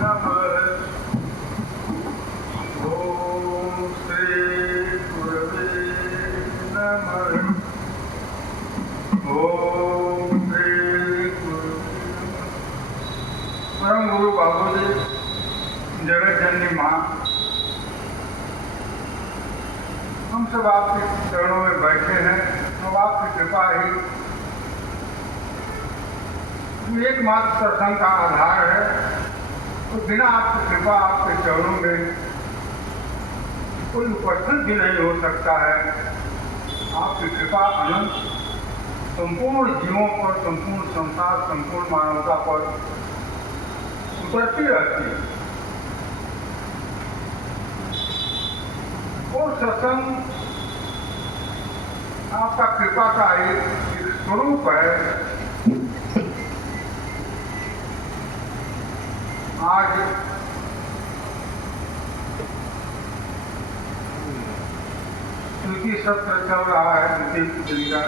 नमः। ओम श्री गुरवे नमः। ओम श्री गुरु परम गुरु बाबूजी जगत जननी माँ, हम सब आपके चरणों में बैठे हैं। अब आपकी कृपा ही एकमात्र सत्संग का आधार है। तो बिना आपकी कृपा, आपके चरणों में कोई उपस्थित भी नहीं हो सकता है। आपकी कृपा अनंत संपूर्ण जीवों पर, संपूर्ण संसार, संपूर्ण मानवता पर उतरती रहती है। और सत्संग आपका कृपा का एक स्वरूप है। आज क्योंकि सत्र चल रहा है द्वितीय दिन का,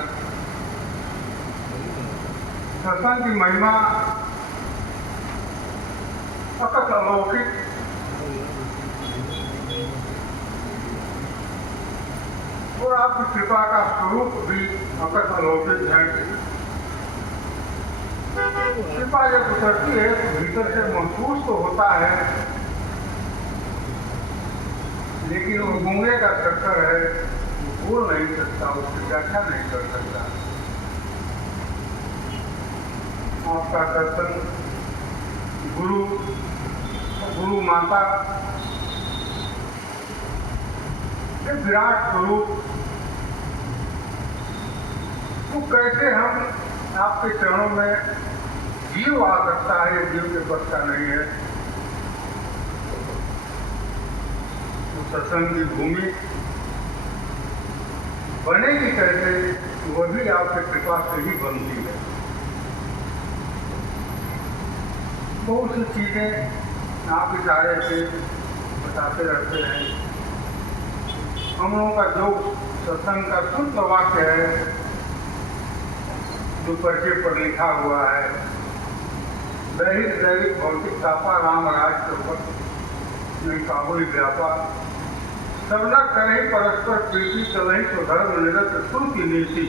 सत्संग की महिमा अकथ अलौकिक और आपकी कृपा का स्वरूप भी अकथ अलौकिक है। कृपा जब उतरती है तो भीतर से महसूस तो होता है, लेकिन वो गूंगे का चक्कर है, वो बोल नहीं सकता, उसकी व्याख्या नहीं कर सकता। आपका दर्शन गुरु माता एक विराट स्वरूप, तो कैसे हम आपके चरणों में जीव आ सकता है? जीव के बस का नहीं है। तो सत्संग की भूमि बनेगी कैसे? वो भी आपकी कृपा से ही बनती है। बहुत सी चीजें आप इशारे से बताते रहते हैं। हम लोगों का जो सत्संग का शुद्ध वाक्य है, जो पर्चे पर लिखा हुआ है, दैहिक दैविक भौतिक तापा राम राज नहीं काबुल व्यापा सबना करे परस्पर प्रीति चलही तो धर्म निरत श्रुति नीति।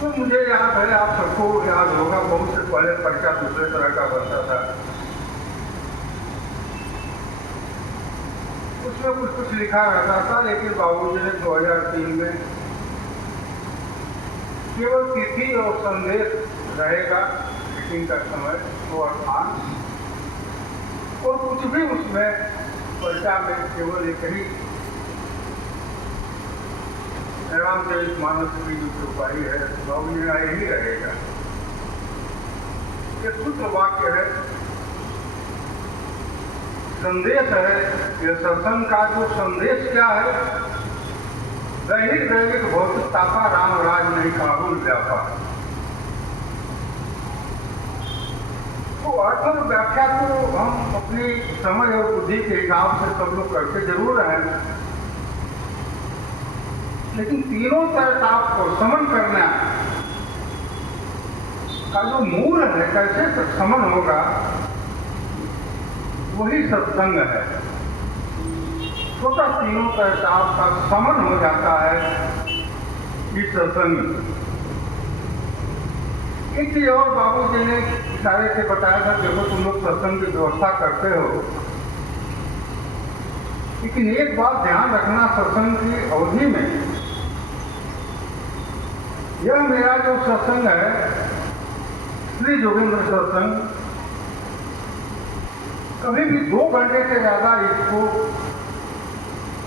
तो मुझे याद है, आप सबको याद होगा, बहुत से पहले पर्चा दूसरे तरह का बनता था। उसमें कुछ लिखा रहता था, लेकिन बाबूजी ने 2003 में केवल तिथि और संदेश रहेगा, मीटिंग का समय और स्थान, और कुछ भी उसमें पर्चा में केवल एक ही रामचरित मानस की जो कृपाई है, बाबूजी का यही रहेगा। ये शुद्ध वाक्य है, संदेश है। ये सत्संग का जो संदेश क्या है? दैहिक दैविक भौतिक तापा राम राज नहीं काबुल व्यापा। तो अर्थ और व्याख्या तो हम अपनी समझ और बुद्धि के हिसाब से सब लोग करते जरूर हैं, लेकिन तीनों ताप को समन करना का जो मूल है, कैसे समन होगा, वही सत्संग है। छोटा तीनों ताप का समन हो जाता है इस सत्संग। एक चीज और बाबूजी ने इशारे से बताया था, देखो तुम लोग सत्संग की व्यवस्था करते हो, लेकिन एक बात ध्यान रखना, सत्संग की अवधि में यह मेरा जो सत्संग है, श्री जोगेंद्र सत्संग, कभी भी 2 घंटे से ज्यादा इसको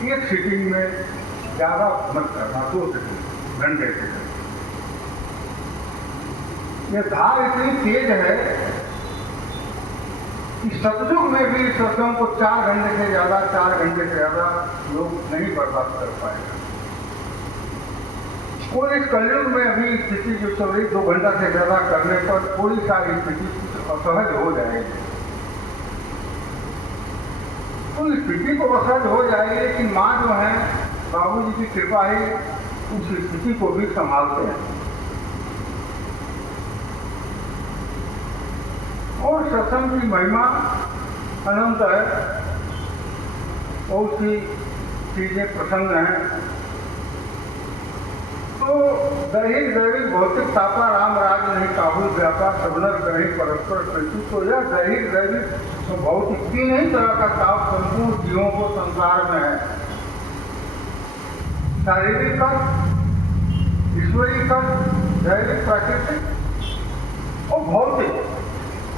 एक सीटिंग में ज्यादा मत करना, 2 घंटे से। ये धार इतनी तेज है कि सतयुग में भी सत्संग को 4 घंटे से ज्यादा, 4 घंटे से ज्यादा लोग नहीं बर्दाश्त कर पाएगा। कोई इस कलयुग में अभी स्थिति जो चल रही, 2 घंटा से ज्यादा करने पर थोड़ी सारी स्थिति असहज हो जाएगी। तो स्थिति को असहज हो जाएगी, लेकिन माँ जो है, बाबूजी की कृपा ही उस स्थिति को भी संभालते हैं। और सत्संग की महिमा अनंत है, बहुत सी चीजें प्रसंग हैं। तो दैहिक दैविक भौतिक तापा राम राज नहीं काबू व्यापार सबनर कहीं परस्पर प्रीति। तो यह दैहिक दैविक तो भौतिक तीन ही तरह का ताप संपूर्ण जीवों को संसार में है। शारीरिक कष्ट, ईश्वरीय कष्ट, दैविक प्राकृतिक और भौतिक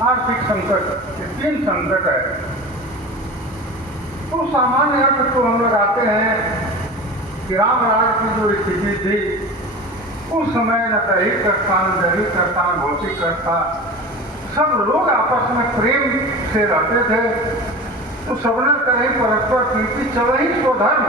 आर्थिक संकट, ये तीन संकट है। तो सामान्य अर्थ तो हम लगाते हैं कि राम राज की जो स्थिति थी उस समय न दैहिक कष्ट था, न दैविक कष्ट था, न भौतिक कष्ट था। सब लोग आपस में प्रेम से रहते थे। तो सबने कहीं परस्पर प्रीति चले ही स्वधर्म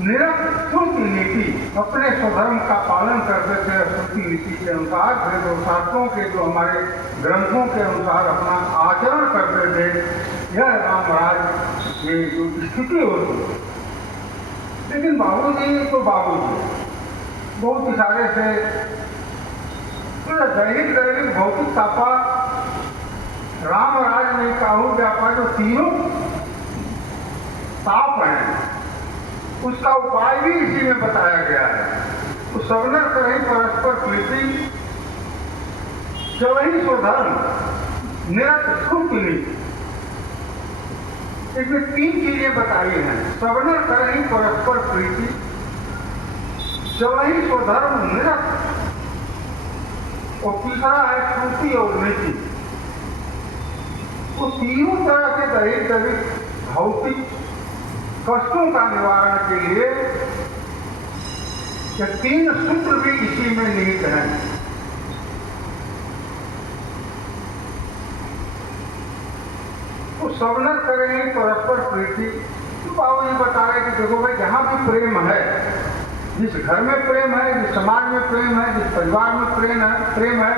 निरस्तुति नीति, अपने स्वधर्म का पालन करते थे। स्तुति नीति के अनुसार वेद शास्त्रों के जो हमारे ग्रंथों के अनुसार अपना आचरण करते थे। यह रामराज ये जो स्थिति होती। लेकिन बाबूजी तो बाबूजी बहुत इशारे से तो दैहिक दैविक भौतिक तापा राम राज ने काहू व्यापार जो तीनों ताप हैं उसका उपाय भी इसी में बताया गया है। तो सबने कहीं परस्पर प्रीति चवही स्वधर्म निरत सुख इसमें तीन चीजें बताई हैं। सबने कहीं परस्पर प्रीति चवही स्वधर्म निरत और तीसरा है श्रुति और नीति। तो तीनों तरह के दैहिक दैविक भौतिक कष्टों का निवारण के लिए ये तीन सूत्र भी इसी में निहित हैं। तो सबने करेंगे परस्पर प्रीति। तो बाबू जी बता रहे कि देखो भाई जहाँ भी प्रेम है, जिस घर में प्रेम है, जिस समाज में प्रेम है, जिस परिवार में प्रेम है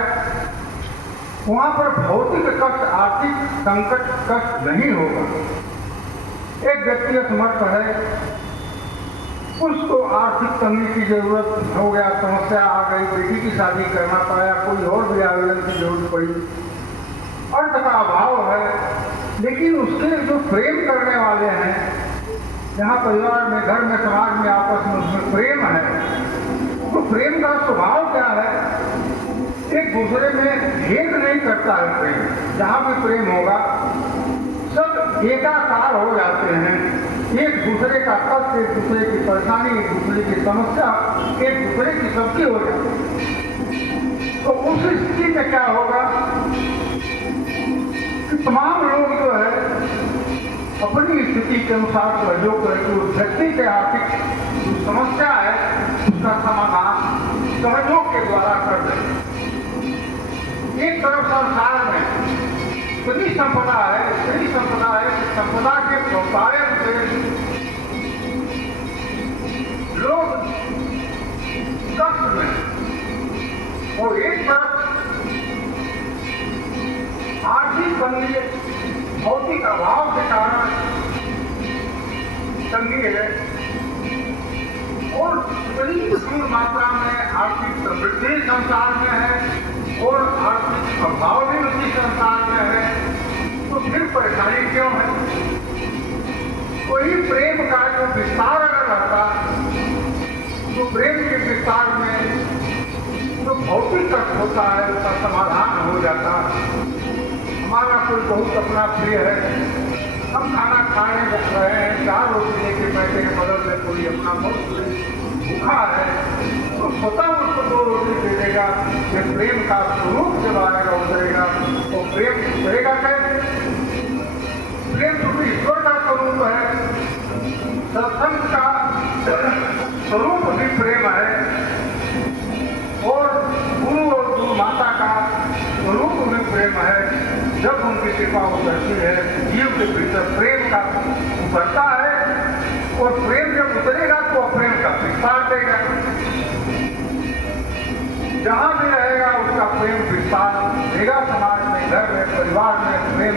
वहाँ पर भौतिक कष्ट आर्थिक संकट कष्ट नहीं होगा। एक व्यक्ति असमर्थ है, उसको आर्थिक तंगी की जरूरत हो गया, समस्या आ गई, बेटी की शादी करना पाया, कोई और भी आवेदन की जरूरत पड़ी, अर्थ का अभाव है। लेकिन उसके जो प्रेम करने वाले हैं, जहाँ परिवार में घर में समाज में आपस में उसमें प्रेम है, तो प्रेम का स्वभाव क्या है? एक दूसरे में भेद नहीं करता है प्रेम। जहाँ भी प्रेम होगा सब एकाकार हो जाते हैं। एक दूसरे का कष्ट, एक दूसरे की परेशानी, एक दूसरे की समस्या एक दूसरे की सबकी हो जाती है। तो उस स्थिति में क्या होगा कि तमाम लोग जो है अपनी स्थिति के अनुसार सहयोग करके उस व्यक्ति के आर्थिक जो समस्या है उसका समाधान सहयोग के द्वारा कर दें। एक तरफ संसार में स्त्री संपदा है, संपदा के प्रोत्साहन से लोग कष्ट में, और एक तरफ आर्थिक तंगी भौतिक अभाव के कारण तंगी है, और बड़ी प्रचुर मात्रा में आर्थिक समृद्धि संसार में है और आर्थिक अभाव भी उसी संसार में है। तो फिर परेशानी क्यों है? कोई प्रेम का जो विस्तार अगर रहता तो प्रेम के विस्तार में जो भौतिक कष्ट होता है उसका समाधान हो जाता। हमारा कोई बहुत अपना प्रिय है, हम खाना खाने रहे हैं, 4 रोटी लेके बैठे हैं, बगल में कोई अपना बहुत भूखा है, तो स्वतः उसको 2 रोटी दे देगा। ये प्रेम का स्वरूप जब आएगा उतरेगा तो प्रेम उतरेगा कैसे? प्रेम तो ईश्वर का स्वरूप है, सत्संग का स्वरूप भी प्रेम है, और गुरु और गुरु माता का स्वरूप भी प्रेम है। जब उनकी कृपा उतरती है जीव के भीतर प्रेम का उतरता है, और प्रेम जब उतरेगा तो प्रेम का विस्तार देगा। जहाँ भी रहेगा उसका प्रेम विस्तार देगा। समाज में, घर में, परिवार में प्रेम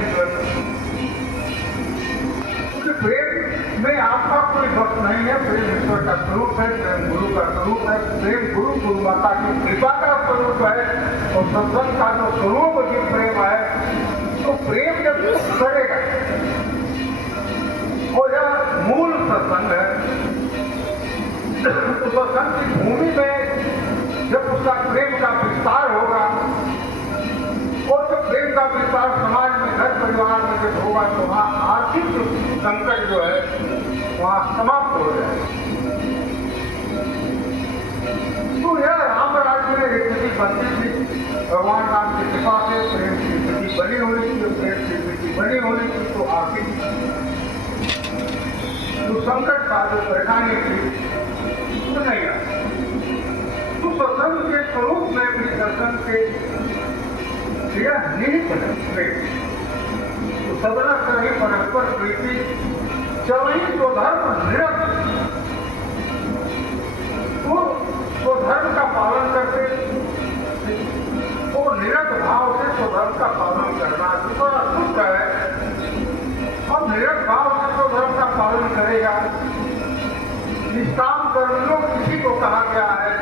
प्रेम में आपका कोई वक्त नहीं है। प्रेम ईश्वर का स्वरूप है, प्रेम गुरु का स्वरूप है, प्रेम गुरु गुरु माता की कृपा का स्वरूप है। और सत्संग का जो स्वरूप जो प्रेम है, तो प्रेम जब करेगा और यह मूल सत्संग है, तो सत्संग की भूमि में जब उसका प्रेम का विस्तार होगा और जब प्रेम का विस्तार समाज में, घर परिवार में जब होगा, तो वहाँ आर्थिक संकट जो है वहाँ समाप्त हो जाए। तो यह राम राज्य में स्थिति बनती थी। भगवान राम की कृपा से प्रेम की स्थिति बनी होनी थी, प्रेम की स्थिति बनी होनी थी, तो आर्थिक जो संकट का जो परेशानी थी तो नहीं आई। तो सत्संग के स्वरूप में भी दर्शन के यह निहित है प्रेम। तो सदन रही परस्पर प्रीति चवही तो धर्म निरत, तो धर्म का पालन करते, तो निरत भाव से स्वधर्म का पालन करना बड़ा सुख है। और निरत भाव से स्वधर्म का पालन करेगा, निष्काम कर्मियों किसी को कहा गया है,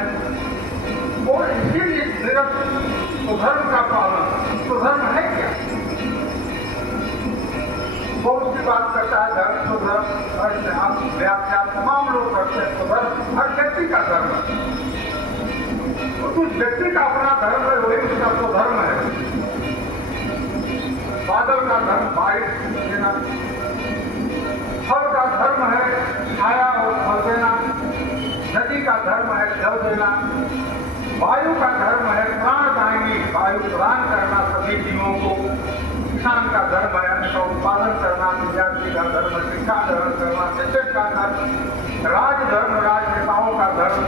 और इसीलिए निरत स्वधर्म का पालन, स्वधर्म है क्या? बहुत सी बात करता है धर्म स्वधर्म, आप व्याख्या तमाम लोग करते हैं। स्वधर्म हर व्यक्ति का धर्म है, तो उस व्यक्ति का अपना धर्म है, वही उसका स्वधर्म है। बादल का धर्म बारिश देना, फल का धर्म है छाया और फल देना, नदी का धर्म है जल देना, वायु का धर्म है प्राणदायिनी वायु प्रदान करना सभी जीवों को, किसान का धर्म है अन्न का उत्पादन करना, विद्यार्थी का धर्म है शिक्षा ग्रहण करना, शिक्षक का धर्म, राजधर्म राजनेताओं का धर्म,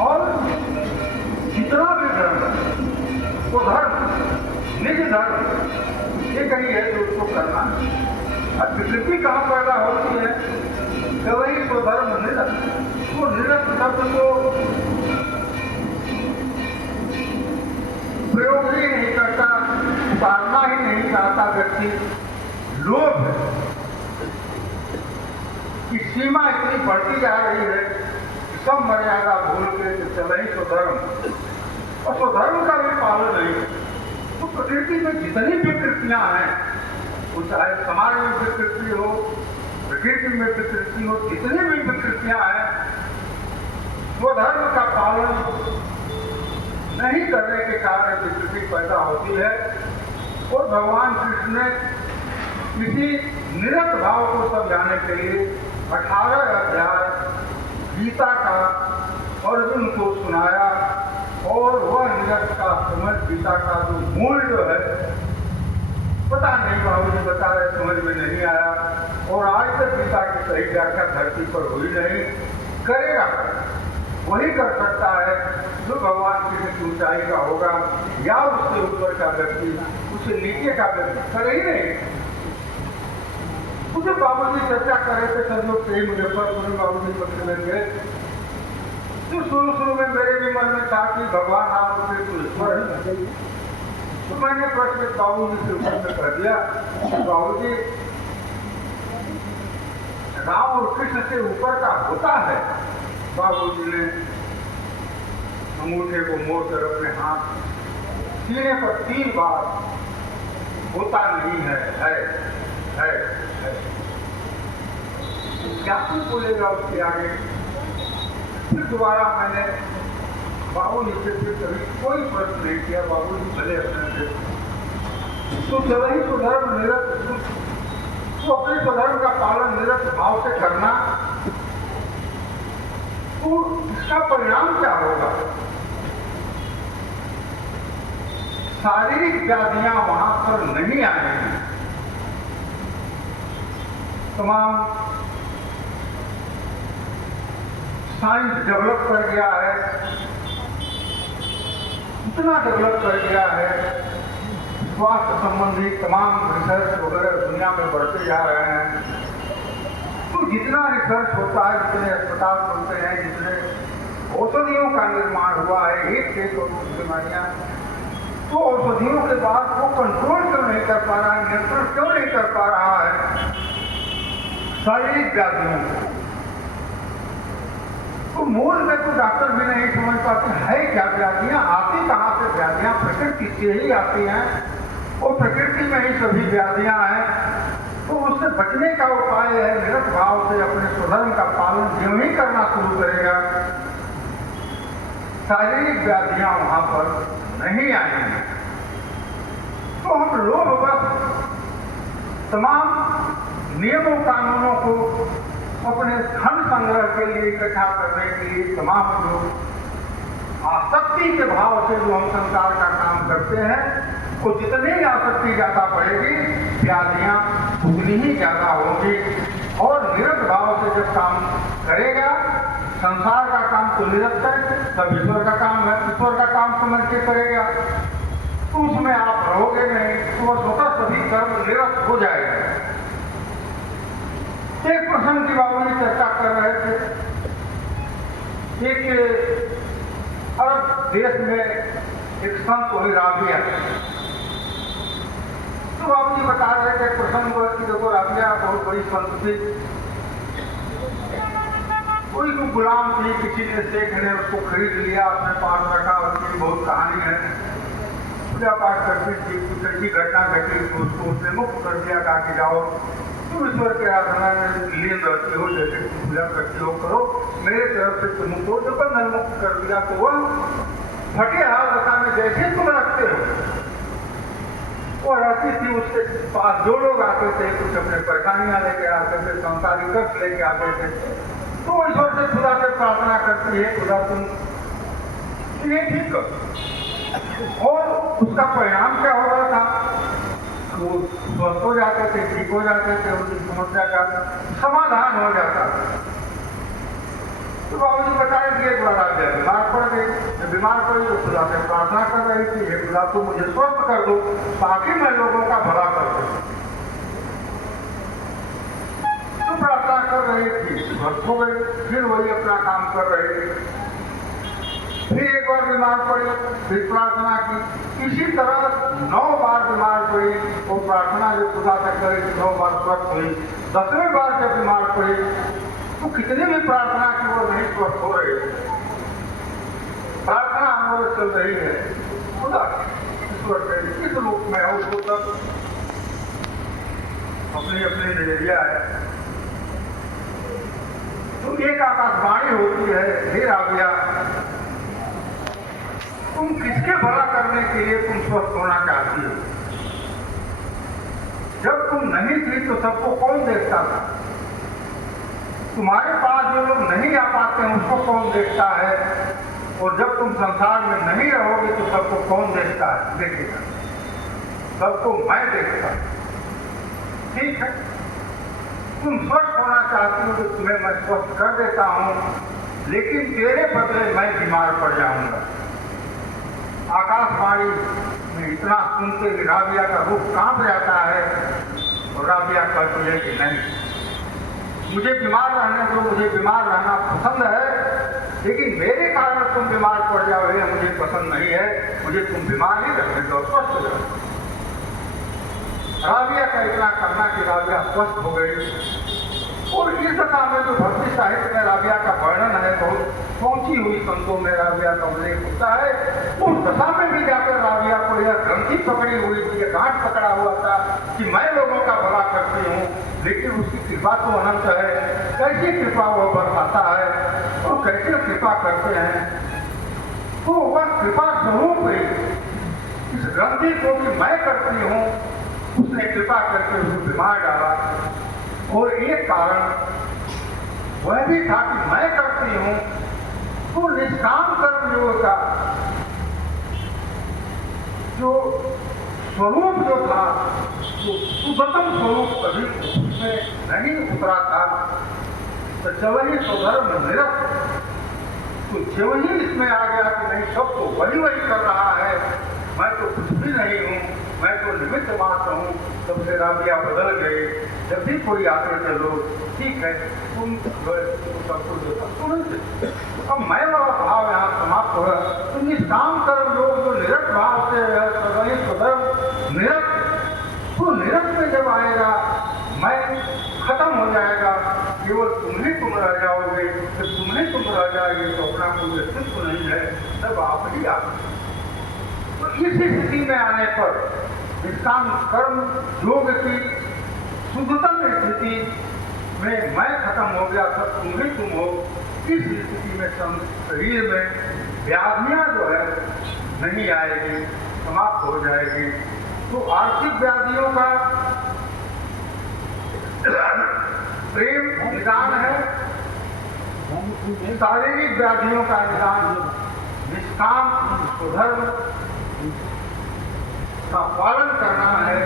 और जितना भी धर्म है वो धर्म निज धर्म ये कहीं है जो उसको करना है। अब विकृति कहाँ पैदा होती है? जब वही तो धर्म निरत, वो निरत शब्द को प्रयोग ही नहीं करता, उतारना ही नहीं चाहता व्यक्ति। लोभ है कि सीमा इतनी बढ़ती जा रही है कि सब मर्यादा भूल के चले ही स्वधर्म, और स्वधर्म का भी पालन नहीं। तो प्रकृति में जितनी विकृतियां हैं, वो चाहे समाज में विकृति हो, प्रकृति में विकृति हो, जितनी भी विकृतियां हैं, स्वधर्म का पालन नहीं करने के कारण विकृति पैदा होती है। और भगवान कृष्ण ने इसी निरत भाव को समझाने के लिए 18 अध्याय गीता का अर्जुन को सुनाया, और वह निरत का समझ गीता का जो मूल जो है, पता नहीं बाबू जी बता रहे समझ में नहीं आया, और आज तक गीता की सही व्याख्या धरती पर हुई नहीं। करेगा वही कर सकता है जो भगवान की किसी ऊंचाई का होगा, या उससे ऊपर का व्यक्ति, उससे नीचे का व्यक्ति करे ही नहीं। मुझे बाबू जी चर्चा कर रहे थे, सब लोग कई मुजफ्फरपुर में बाबू जी पत्र में गए, तो शुरू में मेरे भी मन में था कि भगवान राम के ईश्वर है। तो मैंने प्रश्न बाबू जी से ऊपर कर दिया, बाबू जी राम और कृष्ण से ऊपर का होता है? बाबू जी ने अंगूठे को मोड़कर अपने हाथ सीने पर 3 बार, होता नहीं है, है। क्या तू बोलेगा उसके आगे? फिर दोबारा मैंने बाबू जी से फिर कभी कोई प्रश्न नहीं किया। बाबू जी भले अपने से तो चला ही स्वधर्म निरत, तो अपने स्वधर्म का पालन निरत भाव से करना, तो इसका परिणाम क्या होगा? शारीरिक व्याधियां वहां पर नहीं आएंगी। तमाम साइंस डेवलप कर गया है, इतना डेवलप कर गया है, स्वास्थ्य संबंधी तमाम रिसर्च वगैरह दुनिया में बढ़ते जा रहे हैं। तो जितना रिसर्च होता है, जितने अस्पताल खुलते हैं, जितने औषधियों का निर्माण हुआ है, एक बीमारियां, तो औषधियों के बाद वो कंट्रोल क्यों नहीं कर पा रहा है, नियंत्रण क्यों नहीं कर पा रहा है? शारीरिक व्याधियों को। तो मूल में तो डॉक्टर भी नहीं समझ पाते है क्या व्याधियां, आती कहाँ से व्याधियां, प्रकृति से ही आती हैं और प्रकृति में ही सभी व्याधियां हैं। तो उससे बचने का उपाय है निरत भाव से अपने स्वधर्म का पालन ज्यों ही करना शुरू करेगा, शारीरिक व्याधियां वहां पर नहीं आएंगी। तो हम लोग बस तमाम नियमों कानूनों को अपने धन संग्रह के लिए इकट्ठा करने के लिए तमाम जो आसक्ति के भाव से जो हम संसार का काम करते हैं, वो जितनी आसक्ति ज्यादा बढ़ेगी व्याधियां उतनी ही ज्यादा होगी। और निरत भाव से जब काम करेगा, संसार का काम तो निरंतर सब ईश्वर का काम है, ईश्वर का काम समझ के करेगा तो उसमें आप रहोगे नहीं, तो वह स्वतः सभी कर्म निरस्त हो जाएगा। एक प्रसंग की बाबू ने चर्चा कर रहे थे। एक अरब देश में एक संत कोई राबिया, तो बाबू जी बता रहे थे प्रसंग कि देखो राबिया बहुत बड़ी संत थी, कोई को गुलाम थी, किसी ने शेख ने उसको खरीद लिया, अपने पास रखा, उसकी बहुत कहानी है। पूजा पाठ करती थी, कुछ ऐसी घटना घटी तो उसको उसने मुक्त कर दिया, कहा कि जाओ तुम ईश्वर के आराधना में लीन रहती हो, जैसे तुम पूजा करती हो करो, मेरे तरफ से तुम मुक्त हो। जब बंधन मुक्त कर दिया तो वह फटे हाथ दशा में जैसे तुम रखते हो वो रहती थी। उसके पास जो लोग आते थे कुछ अपने परेशानियां लेके आते थे, संसारी कष्ट लेके आते थे, तो ईश्वर से खुदा से प्रार्थना करती है, खुदा तुम ये ठीक करो। और उसका परिणाम क्या हो रहा था, वो स्वस्थ हो जाते थे, ठीक हो जाते थे, उनकी समस्या का समाधान हो जाता था। तो बाबू जी बताए कि एक बार आप बीमार पड़ गई, जब बीमार पड़ी तो खुदा से प्रार्थना कर रही थी, हे खुदा तुम मुझे स्वस्थ कर दो ताकि मैं लोगों का भला कर सकूं। तो प्रार्थना कर रही थी, स्वस्थ हो गई, फिर वही अपना काम कर रही थी। फिर एक बार बीमार पड़ी, फिर प्रार्थना की, इसी तरह 9 बार बीमार पड़ी। वो प्रार्थना जो खुदा से करे 9 बार स्वस्थ हुई। 10वें बार जब बीमार पड़ी तो कितनी भी प्रार्थना की वो नहीं स्वस्थ हो रही। प्रार्थना हमारे चल रही है, खुदा ईश्वर के किस रूप में है उसको तब अपनी अपनी नजरिया है। तो एक आकाशवाणी होती है, हे राबिया तुम किसके भला करने के लिए तुम स्वस्थ होना चाहती हो? जब तुम नहीं थी तो सबको कौन देखता था? तुम्हारे पास जो लोग नहीं आ पाते हैं उसको कौन देखता है? और जब तुम संसार में नहीं रहोगे तो सबको कौन देखता है, देखेगा? सबको मैं देखता। ठीक है, तुम स्वस्थ होना चाहती हो तो तुम्हें मैं स्वस्थ कर देता हूं, लेकिन तेरे बदले मैं बीमार पड़ जाऊंगा। आकाशवाणी में इतना सुनते ही राबिया का रूप कांप जाता है और राबिया कहती है कि नहीं, मुझे बीमार रहने दो, मुझे बीमार रहना पसंद है, लेकिन मेरे कारण तुम बीमार पड़ जाओ ये मुझे पसंद नहीं है, मुझे तुम बीमार ही रहने दो, स्वस्थ हो जाओ। राबिया का इतना करना कि राबिया स्वस्थ हो गई। और इस दशा में जो भक्ति साहित्य में राबिया का वर्णन है, बहुत पहुंची हुई संतों में राबिया का उल्लेख होता है। उस दशा में भी जाकर राबिया को यह ग्रंथि पकड़ी हुई थी, यह गांठ पकड़ा हुआ था कि मैं लोगों का भला करती हूँ, लेकिन उसकी कृपा तो अनंत है। कैसी कृपा वो बरसाता है और कैसे कृपा करते हैं, तो वह कृपा स्वरूप इस ग्रंथि को कि मैं करती हूँ, उसने कृपा करके उसको बीमार डाला। और एक कारण वह भी था कि मैं करती हूं, तो निष्काम कर्म योग का जो स्वरूप जो था, तो सुगतम स्वरूप कभी उसमें नहीं उतरा था। तो जब ही स्वधर्म निरस्त, तो जब ही इसमें आ गया कि नहीं सब तो वही वही कर रहा है, मैं तो कुछ भी नहीं हूँ, मैं तो निमित्त मात्र हूँ, तब से राबिया बदल गए। जब भी कोई आते थे लोग, ठीक है तुम सबको देता तुरंत, अब मैं वाला भाव यहाँ समाप्त हो रहा। तो निष्काम कर्म लोग जो निरत भाव से स्वधर्म निरत, तो निरत में जब आएगा मैं खत्म हो जाएगा, केवल तुम ही तुम रह जाओगे। जब तुम ही तुम रह जाओगे तो अपना कोई अस्तित्व नहीं है, तब आप ही आप। तो इस स्थिति में आने पर निष्काम कर्म योग की शुद्धतम स्थिति में मैं खत्म हो गया, सब तुम ही तुम हो। इस स्थिति में शरीर में व्याधियां जो है नहीं आएगी, समाप्त हो जाएगी। तो आर्थिक व्याधियों का प्रेम निदान है, शारीरिक व्याधियों का निदान निष्काम स्वधर्म का पालन करना है।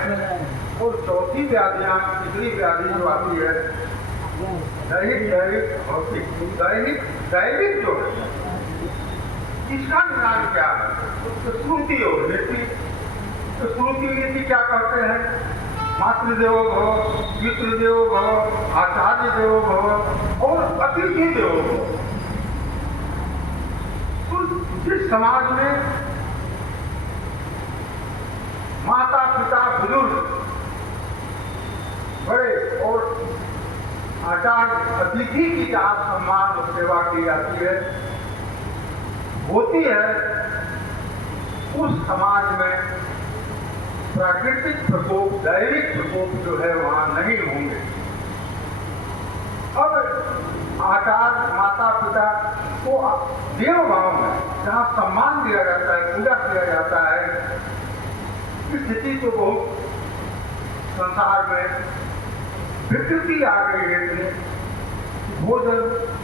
और चौथी व्याधियां, तीसरी व्याधि जो आती है दैविक जो है, इसका निदान क्या है? तो श्रुति और नीति। तो श्रुति नीति क्या कहते हैं? मातृदेवो भव, पितृदेवो भव, आचार्य देवो भव और अतिथि देवो भव। तो जिस समाज में माता पिता बुजुर्ग बड़े और आचार्य अतिथि की जहाँ सम्मान और सेवा की जाती है होती है, उस समाज में प्राकृतिक प्रकोप, दैविक प्रकोप जो है वहां नहीं होंगे। अब आचार्य माता पिता को देव भाव में जहाँ सम्मान दिया जाता है, पूजा किया जाता है, स्थिति तो बहुत संसार में विकृति आ गई है। भोजन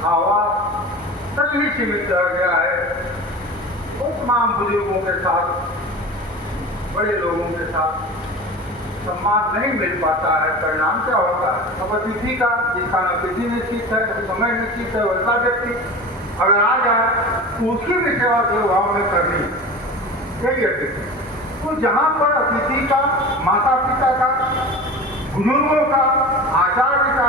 आवास तक ही सीमित रह गया है। वो तमाम बुजुर्गों के साथ, बड़े लोगों के साथ सम्मान नहीं मिल पाता है। परिणाम क्या होता है? अब अतिथि का, जिसका न तिथि निश्चित है न समय निश्चित है, वैसा व्यक्ति अगर आ जाए तो उसकी भी सेवा भाव में करनी यही अतिथि। तो जहाँ पर अतिथि का, माता पिता का, बुजुर्गों का, आचार्य का,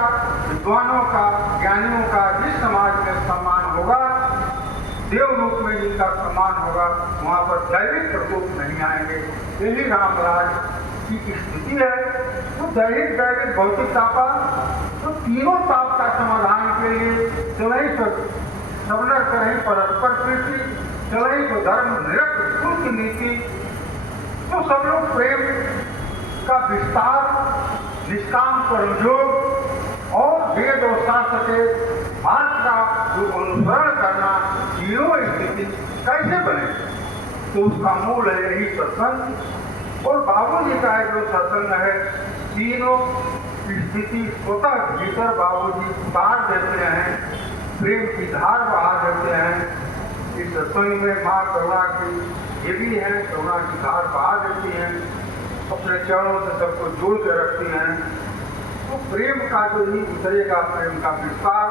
विद्वानों का, ज्ञानियों का जिस समाज में सम्मान होगा, देव रूप में जिनका सम्मान होगा, वहाँ पर दैविक प्रकोप नहीं आएंगे। यही रामराज की स्थिति है। तो दैहिक दैविक भौतिक तापा, तो तीनों ताप का समाधान के लिए चलई सबनर करें परस्पर प्रीति, चलई तो धर्म निरक्त शुल्क नीति। तो सब लोग प्रेम का विस्तार, निष्काम कर्मयोग और वेद और शास्त्र के मार्ग का जो अनुसरण करना, तीनों स्थिति कैसे बने? तो उसका मूल है यही सत्संग। और बाबूजी का जो सत्संग है, तीनों स्थिति स्वतः भीतर बाबूजी उतार देते हैं, प्रेम की धार बहा देते हैं। इस सत्संग में माँ करुणा की ये भी है, करुणा की धार बहा देती हैं, अपने चरणों से सबको जोड़ के रखती हैं। तो प्रेम का जो ही उतरेगा, प्रेम का विस्तार,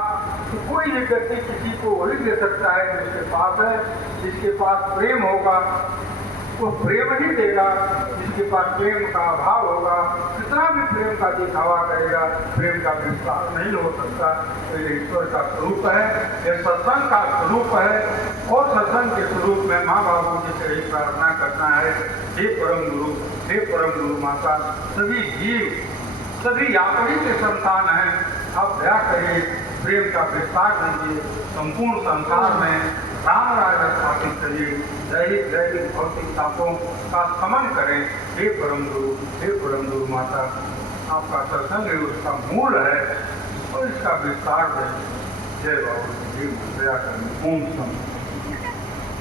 तो कोई भी व्यक्ति किसी को वही दे सकता है जिसके पास है। जिसके पास प्रेम होगा वो प्रेम ही देगा, जिसके पास प्रेम का अभाव होगा कितना भी प्रेम का दिखावा करेगा, प्रेम का विस्तार नहीं हो सकता। तो ये ईश्वर का स्वरूप है, ये सत्संग का स्वरूप है। और सत्संग के स्वरूप में माँ बाबू जी से यही प्रार्थना करना है, हे परम गुरु, हे परम गुरु माता, सभी जीव, सभी यात्री के संतान हैं, आप दया करिए, प्रेम का विस्तार कीजिए, संपूर्ण संसार में राम राज्य स्थापित करिए, दैहिक दैविक भौतिक तापों का शमन करें। हे परम गुरु माता, आपका सत्संग ही उसका मूल है और इसका विस्तार है। जय बाबू जी, दया करें। ओम